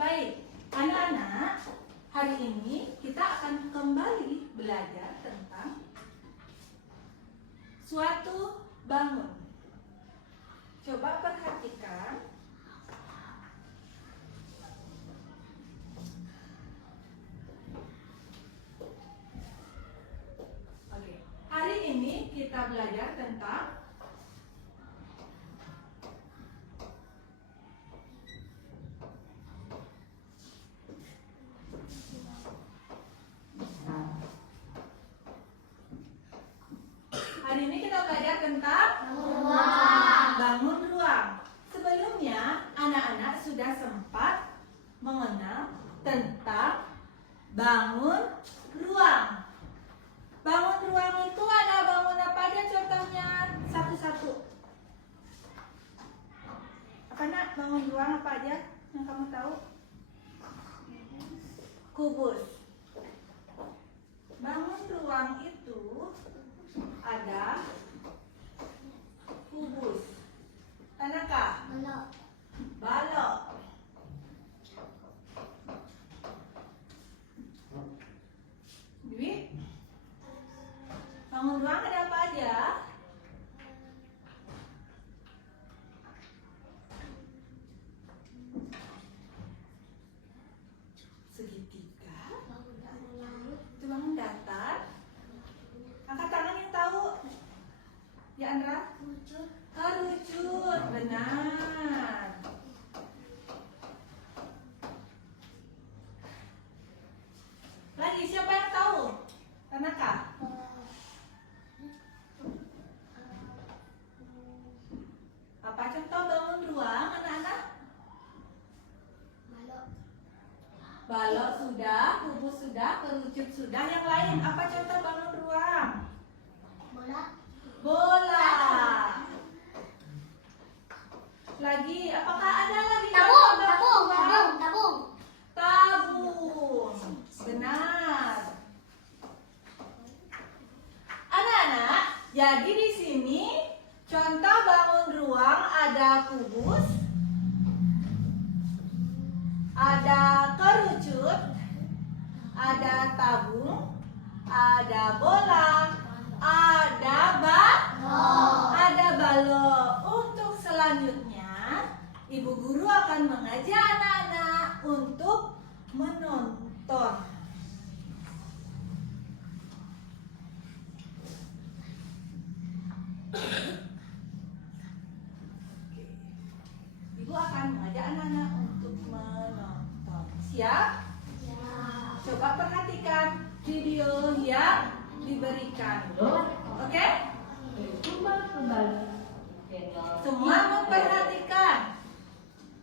Baik, anak-anak, hari ini kita akan kembali belajar tentang suatu bangun. Coba perhatikan. Oke, hari ini kita belajar tentang bangun ruang. Sebelumnya, anak-anak sudah sempat mengenal tentang bangun ruang. Bangun ruang itu ada bangun apa aja contohnya? Satu-satu. Apa nak? Bangun ruang apa aja yang kamu tahu? Kubus. Bangun ruang itu ada kubus. Tanaka? Balok. Balok. Bibi? Bangun ruang ada apa aja? Segitiga. Itu bangun datar. Angkat tangan yang tahu. Ya Andra? Kerucut, benar. Lagi siapa yang tahu? Tanaka? Apa contoh bangun ruang anak-anak? Balok. Balok sudah, kubus sudah, kerucut sudah. Yang lain apa contoh bangun ruang? Bola. Bola. Lagi, apakah ada lagi? Tabung. contoh bangun ruang? Tabung. Tabung. Benar. Anak-anak, jadi di sini contoh bangun ruang ada kubus, ada kerucut, ada tabung, ada bola, ada balok. Untuk selanjutnya, Ibu Guru akan mengajak anak-anak untuk menonton. Ibu akan mengajak anak-anak untuk menonton. Siap? Coba perhatikan video yang diberikan. Oke? Semua memperhatikan.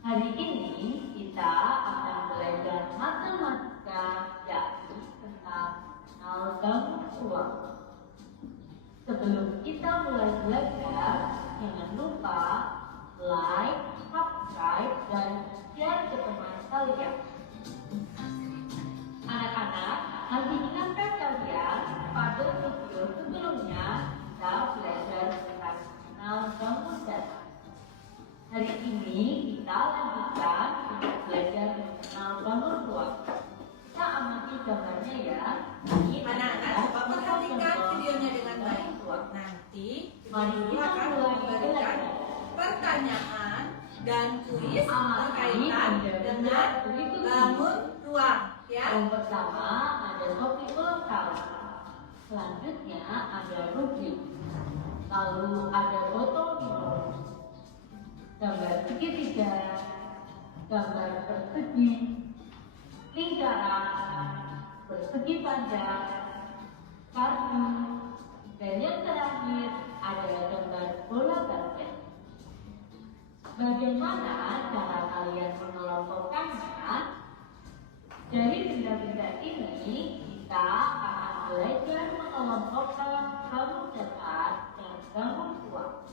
Hari ini kita akan belajar matematika, yakni tentang bangun ruang. Sebelum kita mulai belajar, jangan lupa like, subscribe, dan share ke teman kalian. Anak-anak, nanti ingatkan kalian pada video sebelumnya kita belajar tentang mengenal bangun datar. Hari ini kita lanjutkan untuk belajar mengenal bangun ruang. Kita amati gambarnya ya. Ini Anak-anak coba perhatikan videonya dengan baik. Nanti Mari Ibu kita akan mulai memberikan belajar. pertanyaan dan kuis Amati berkaitan dengan bangun ruang. Ya. Yang pertama ada topik lokal. Selanjutnya ada rubrik. Lalu ada potong huruf, gambar segitiga, gambar persegi, lingkaran, persegi panjang, kartu, dan yang terakhir ada gambar bola basket. Bagaimana cara kalian mengelompokkannya? Dari benda-benda ini kita akan belajar mengelompokkan bangun datar dan bangun ruang.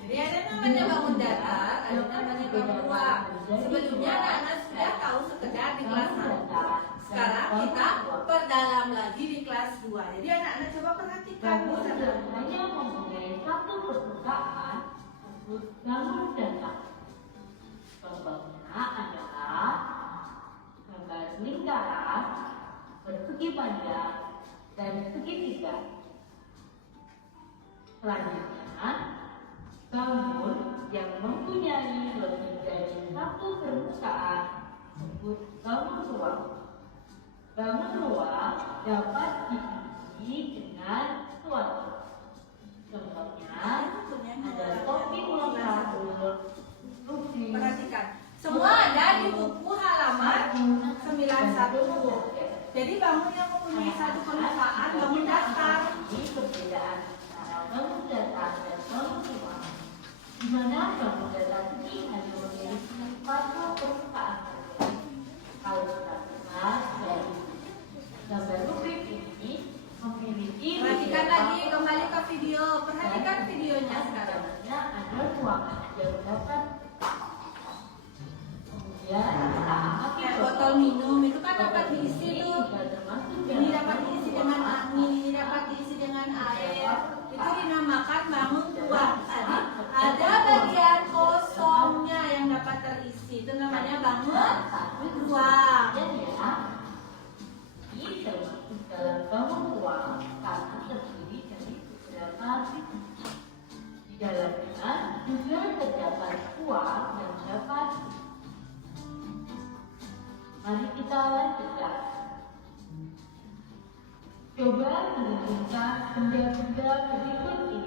Jadi ada namanya bangun datar, ada namanya bangun ruang. Sebelumnya anak-anak sudah tahu sekedar di kelas 1. Sekarang kita perdalam lagi di kelas 2. Jadi anak-anak coba perhatikan. Bangun hanya mempunyai satu permukaan, disebut bangun datar. Contohnya adalah gambar lingkaran bersegi panjang dan segitiga. Selanjutnya, bangun yang mempunyai lebih dari satu permukaan disebut bangun ruang. Bangun ruang dapat diisi dengan suatu. Contohnya ada topi ulang tahun, lukis. Perhatikan, semua ada di buku halaman 91. Jadi bangun yang mempunyai satu permukaan bangun dasar. Ini perbedaan antara bangun dasar dan bangun ruang, di mana bangun dasar ini hanya memiliki satu permukaan saja. Kalau kita lihat dari gambar lukis ini memiliki. Perhatikan lagi, kembali ke video. Perhatikan videonya sekarang. Ada ruangan yang dapat. Kemudian kita amati Kayak botol minum itu kan dapat diisi tuh. Ini dapat diisi dengan angin, ini dapat diisi dengan air. Itu dinamakan bangun ruang. Tadi ada bagian kosongnya yang dapat terisi. Itu namanya bangun ruang. Ini termasuk dalam bangun ruang karena terdiri dari beberapa titik. Di dalamnya juga terdapat ruang yang dapat. Mari kita lanjutkan. Coba menunjukkan benda-benda berikut ini.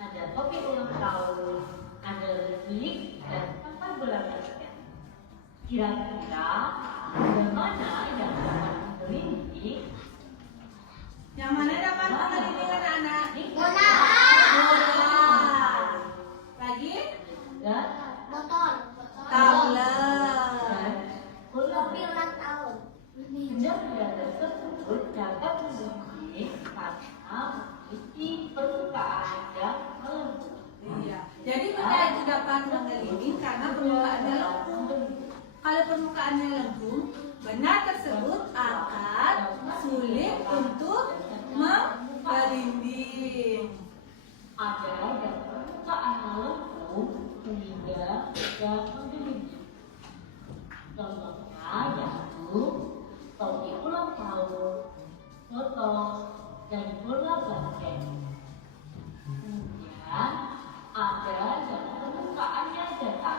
Ada topi ulang tahun, ada listrik, dan tempat bola basket. Kira-kira bagaimana yang dapat mengelilingi? Yang mana dapat mengelilingi anak-anak? Bola. Lagi? Dan Tauler. topi ulang tahun. Benda-benda tersebut dapat mengelilingi karena memiliki permukaan yang melengkung. Iya. Jadi benda itu dapat mengelilingi karena permukaannya lengkung. Kalau permukaannya lengkung, benda tersebut akan sulit untuk menggelinding. Ada yang permukaannya lengkung sehingga tidak menggelinding. Contohnya yaitu topi ulang tahun, botol, dan bola basket. Kemudian ada yang permukaannya datar.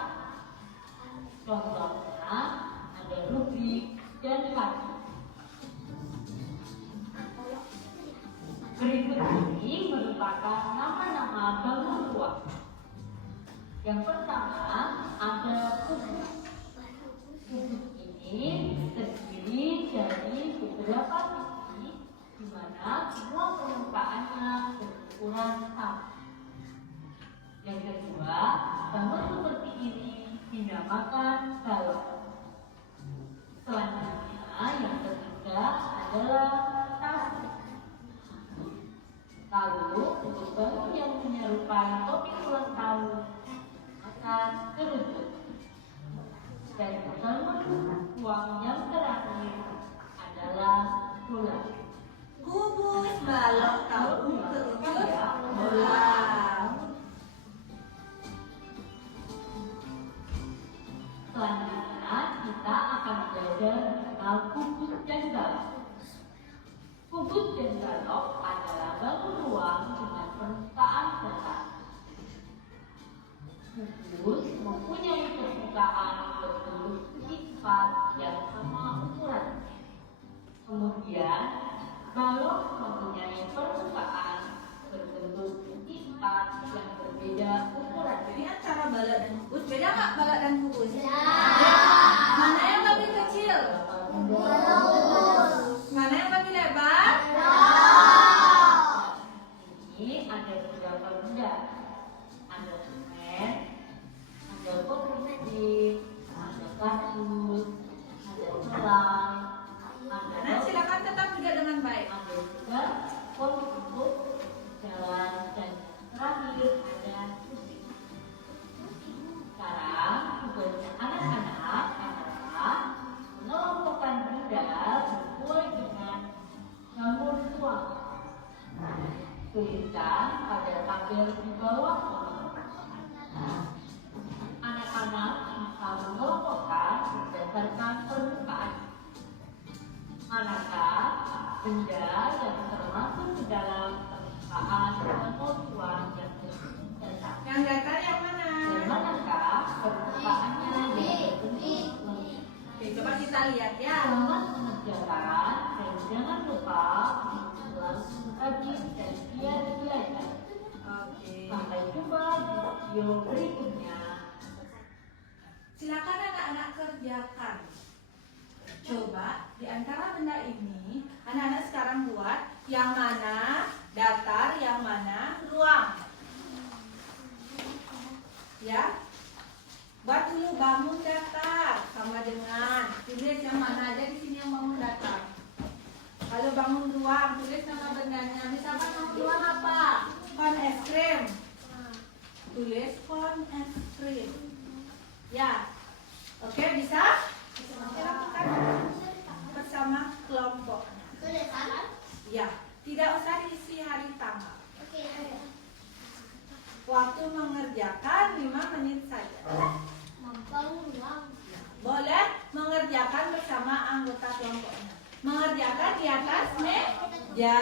Contohnya ada rubik dan kaki. Berikut ini merupakan nama-nama bangun ruang. Yang pertama ada kubus. Kubus ini terdiri dari beberapa titik di mana semua permukaannya berukuran sama. Yang kedua, bangun seperti ini dinamakan balok. Selanjutnya, yang ketiga adalah tasik. Lalu, untuk bangun yang menyerupai topi ulang tahun, maka kerucut. Dan bangun ruang yang terakhir adalah bola. Kubus, balok, tabung, kerucut, bola. Selanjutnya kita akan belajar tentang kubus dan balok. Kubus dan balok adalah bangun ruang dengan permukaan datar. Kubus mempunyai permukaan berbentuk segi-empat yang sama ukuran. Kemudian balok mempunyai permukaan berbentuk segi-empat yang berbeda ukuran. Jadi antara balok dan kubus, beda nggak balok dan kubus? Mana yang lebih kecil? Mana yang lebih lebar? Ini ada beberapa benda. Ada semen, ada plastik, ada kasut, ada selang, ada Nah, silakan tetap duduk dengan baik. ada juga ponsel, jalan, dan terakhir ada musik. Sekarang tugasnya anak benda yang termasuk ke dalam permukaan atau ruang yang disebut datar. Yang datar yang mana? Dan manakah permukaannya yang berbentuk Oke, coba kita lihat ya. selamat mengerjakan dan jangan lupa untuk selalu rajin dan giat belajar. Oke. Sampai jumpa di video berikutnya. Silakan anak-anak kerjakan. Coba di antara benda ini, anak-anak sekarang buat yang mana datar, yang mana ruang. Ya. Buat dulu bangun datar sama dengan tulis yang mana aja di sini yang bangun datar. Kalau bangun ruang, tulis nama bendanya. Misalkan bangun ruang apa? Kon es krim. Tulis kon es krim. Ya. Oke, bisa? Oke, lakukan bersama kelompok. Ya, tidak usah diisi hari tanggal. Waktu mengerjakan 5 menit saja. Boleh mengerjakan bersama anggota kelompoknya. Mengerjakan di atas meja.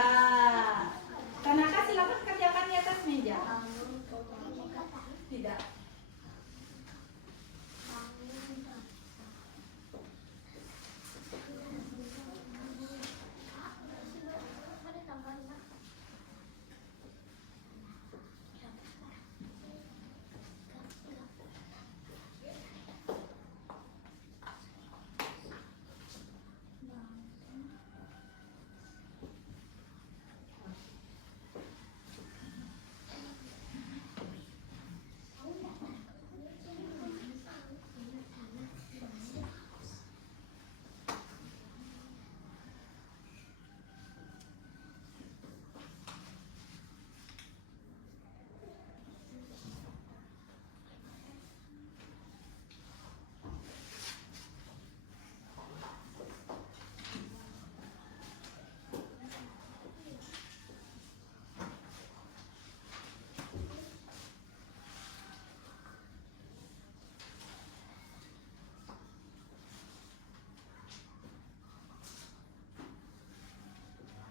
Tanaka silakan kerjakan di atas meja. Tidak.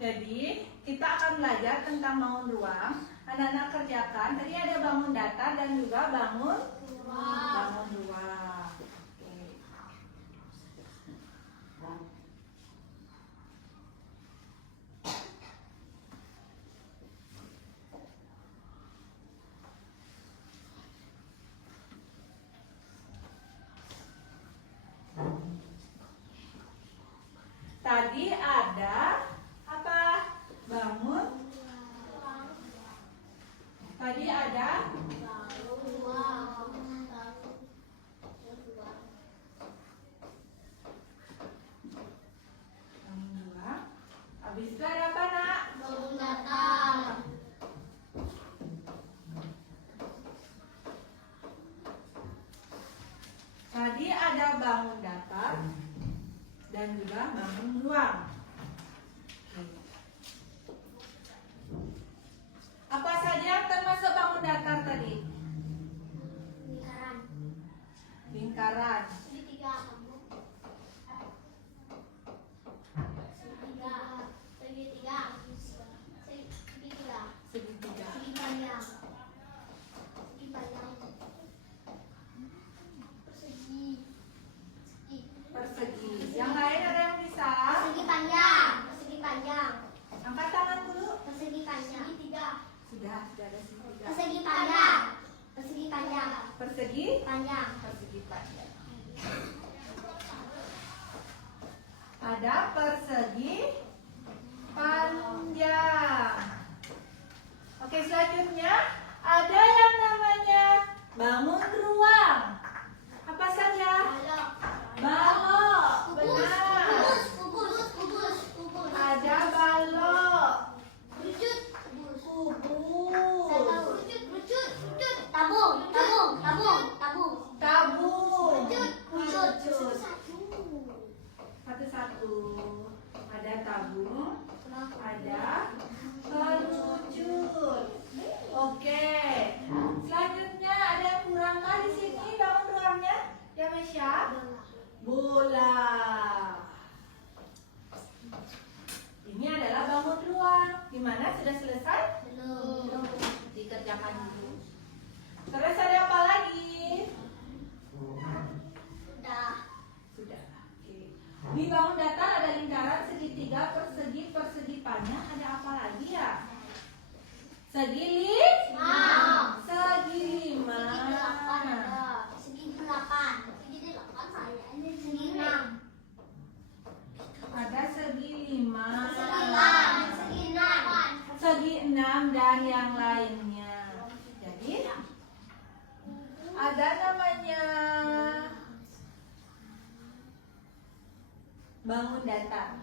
Jadi kita akan belajar tentang bangun ruang. Anak-anak kerjakan. Tadi ada bangun datar dan juga bangun ruang. Oke. Tadi ada apa? Bangun. Tadi ada bangun ruang. Habis itu ada apa, Nak? Tadi ada bangun datar dan juga bangun ruang. Apa saja yang termasuk bangun datar tadi? Lingkaran. Segitiga. Persegi. Yang lain ada yang bisa? Angkat tangan dulu. Sudah ada segitiga. Persegi panjang. Ada persegi panjang. Oke, selanjutnya ada yang namanya bangun ruang. Apa saja? Balok. Benar. Ada balok. Tabung. Wujud. Satu-satu. Ada tabung. Ada kerucut. Oke. Selanjutnya ada yang kurang kah di sini bangun ruangnya? Ya, Mesya? Bola. Ini adalah ruang. Gimana? Sudah selesai? Belum. Dikerjakan dulu. Terus ada apa lagi? Udah. Sudah. Oke. Di bangun datar ada lingkaran segitiga, persegi panjang. Ada apa lagi ya? Segi lima. Segi lima. Segi 8. Segi 8 saya. Ini segi 6. Ada segi lima. Segi 6. Segi 6 dan yang lainnya. Jadi ada namanya bangun datar.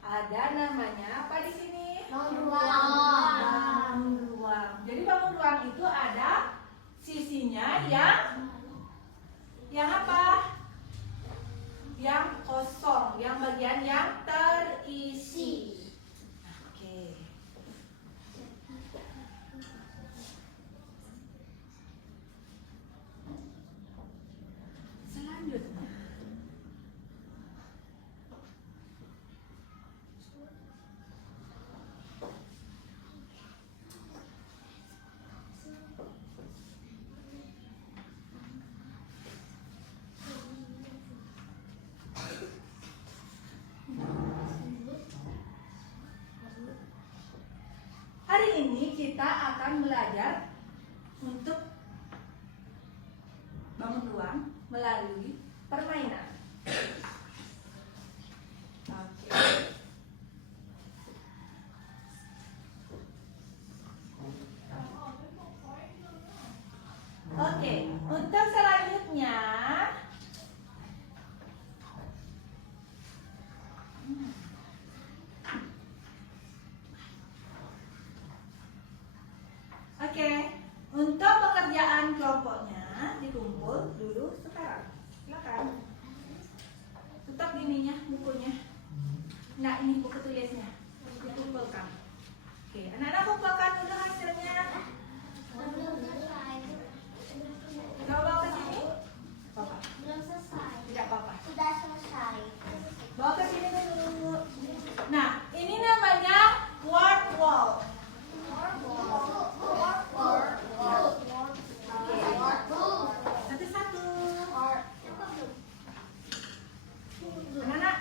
Ada namanya apa di sini? Bangun Bangun ruang. Jadi bangun ruang itu ada sisinya yang apa? Yang kosong, yang bagian yang terisi. Oke. Selanjutnya, hari ini kita akan belajar untuk bangun ruang melalui permainan. Oke. Oke, untuk selanjutnya Oke, untuk pekerjaan kelompoknya dikumpul dulu sekarang. Silakan. Tutup ininya, bukunya. Nah, ini buku tulisnya. Dikumpulkan. Oke, anak-anak kumpulkan dulu hasilnya. Belum selesai. Bawa ke sini. Bawa. Belum selesai. Tidak apa-apa. Sudah selesai. Bawa ke sini dulu. Nah, ini namanya word wall. Satu-satu. Anak-anak.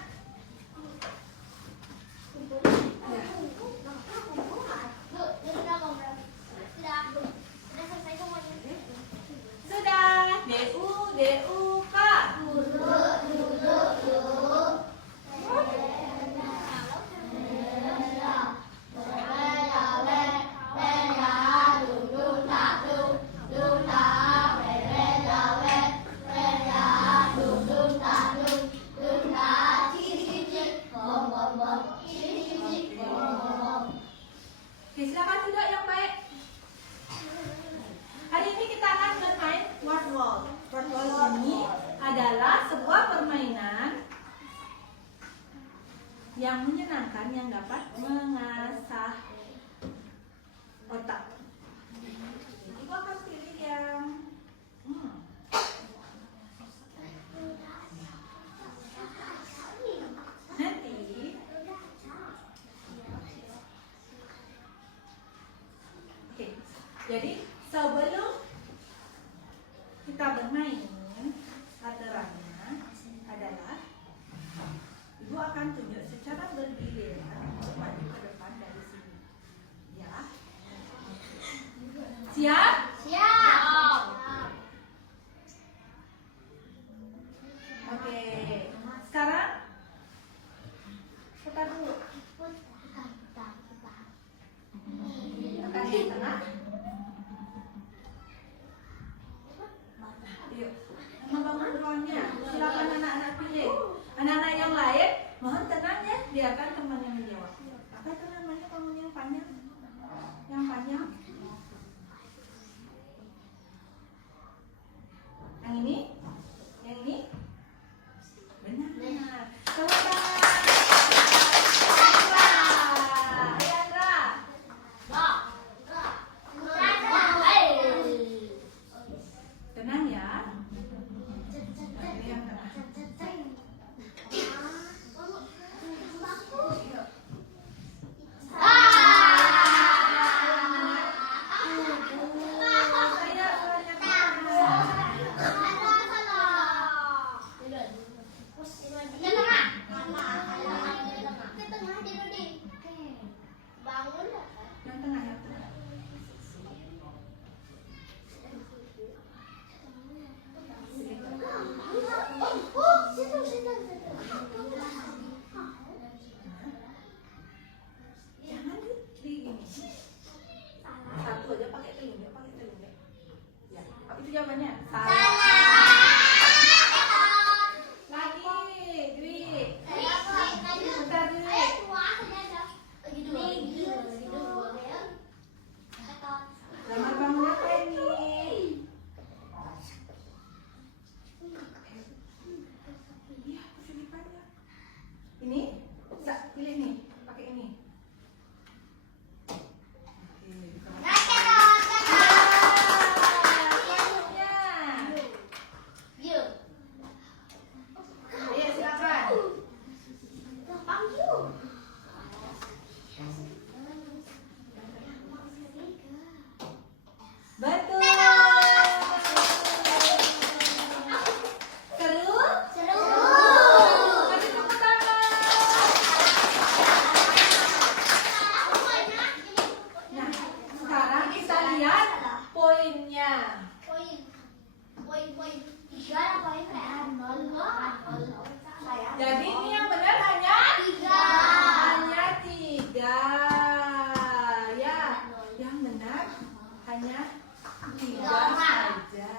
Sudah. DU, K. Oke, silakan duduk yang baik. Hari ini kita akan bermain word wall. Word wall ini adalah sebuah permainan yang menyenangkan yang dapat mengasah otak. Jadi gua akan pilih yang nanti. Oke, jadi sebelum kita bermain, aturannya adalah Ibu akan tunjuk secara bergiliran untuk maju ke depan dari sini. Ya. Siap? Siap. Oke. Sekarang putar dulu. Tekan di tengah. Yuk, membangun ruangnya. Silakan anak-anak pilih. Anak-anak yang lain, mohon tenang ya, biarkan temannya menjawab. Apa itu namanya bangun yang panjang? Yang panjang? Yang ini? Yang ini? Benar. Tepuk tangan. Ayandra. Tenang ya. Ini yang tengah. Ah! Lagi, Dwi. Bentar, Dwi. Selamat bangun apa ini? Iya, aku sudah panjang. Ini, pilih nih, pakai ini. Ayo silakan. Betul. Seru? Kasih tepuk tangan. Nah, sekarang kita lihat poinnya. Jadi ini yang benar hanya 3. Ya, yang benar hanya 3 saja.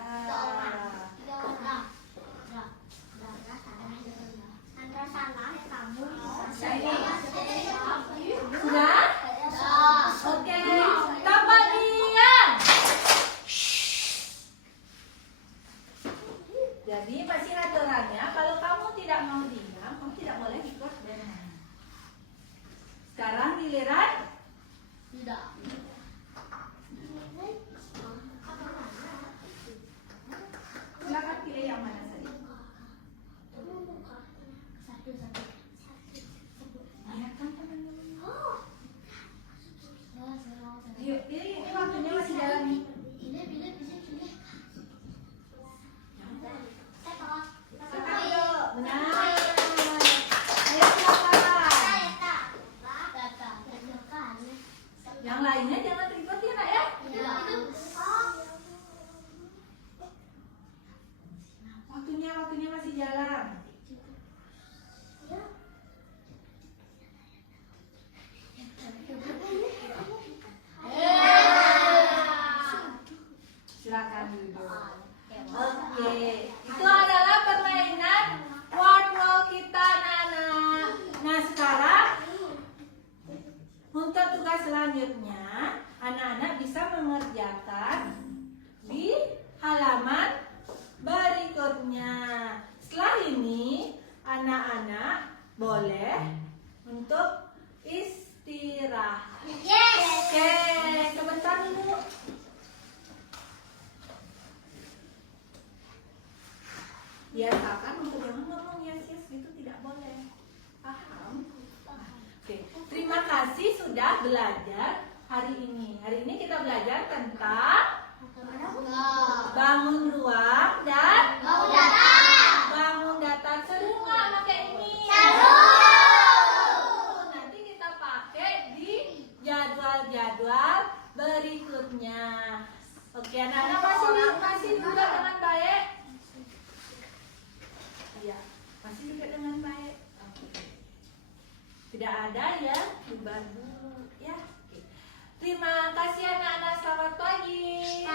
Sudah? Oke, tambah diam. Jadi masih aturannya, kalau kamu tidak mau diam, kamu tidak boleh ikut berenang. Sekarang giliran silakan pilih yang mana saja. Lihatkan teman-teman. Yuk, pilih. Ini waktunya masih jalan nih. Silakan yuk. Benar. Ayo silakan. Yang lainnya jangan ribet ya nak ya. Waktunya masih jalan. Silakan duduk. Oke, itu adalah permainan word wall kita, anak-anak. Nah sekarang untuk tugas selanjutnya, anak-anak bisa mengerjakan di halaman berikutnya. Setelah ini, anak-anak boleh untuk istirahat. Oke, sebentar dulu. Biasakan untuk jangan ngomong yes gitu, tidak boleh. Paham? Oke, terima kasih sudah belajar hari ini. Hari ini kita belajar tentang bangun ruang dan bangun datar. Seru nggak pakai ini? Nanti kita pakai di jadwal-jadwal berikutnya. Oke, anak-anak masih duduk dengan baik? Iya, masih duduk dengan baik. Oke. Tidak ada ya, bubar dulu ya. Oke. Terima kasih anak-anak, selamat pagi.